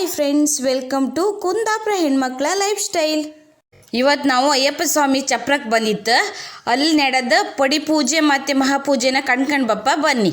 Hi friends, welcome to Kundapura ಹೆಣ್ಮಕ್ಳ life style. ಇವತ್ತು ನಾವು ಅಯ್ಯಪ್ಪ ಸ್ವಾಮಿ ಚಪ್ರಕ್ಕೆ ಬಂದಿತ್ತು ಅಲ್ಲಿ ನಡೆದ ಪಡಿ ಪೂಜೆ ಮತ್ತು ಮಹಾಪೂಜೆನ ಕಣ್ಕಂಡು ಬಪ್ಪ ಬನ್ನಿ.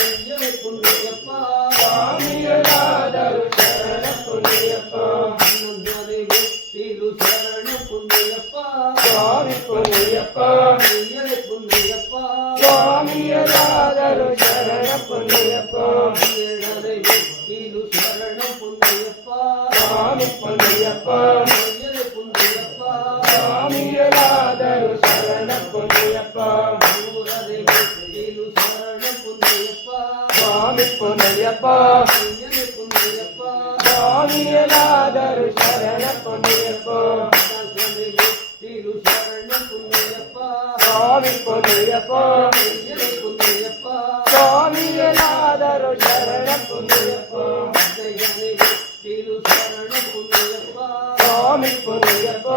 స్వామిపునయ్యప్ప స్వామియలాదరు శరణ పునయ్యప్ప స్వామి పునయ్యప్ప స్వామియలాదరు శరణ పునయ్యప్ప స్వామి పునయ్యప్ప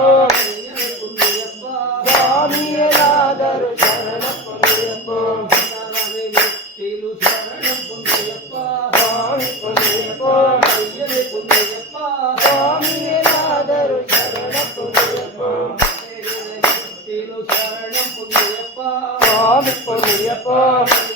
Ave Maria, Ave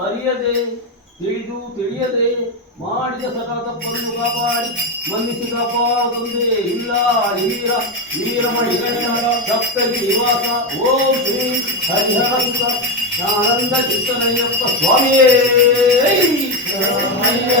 ಅರಿಯದೆ ತಿಳಿದು ತಿಳಿಯದೆ ಮಾಡಿದ ಸಕಲ ತಪ್ಪನ್ನು ಕಾಪಾಡಿ ಮನ್ನಿಸಿ ಕಾಪಾಡದೊಂದೇ ಇಲ್ಲ ವೀರ ವೀರಮಣಿ ಸಪ್ತಗಿ ನಿವಾಸ ಓಂ ಶ್ರೀ ಹರಿಹರ ಸುತ ಆನಂದ ಚಿತ್ತನಯ್ಯಪ್ಪ ಸ್ವಾಮಿಯೇ ಶರಣಯ್ಯಪ್ಪ. ಸ್ವಾಮಿಯೇ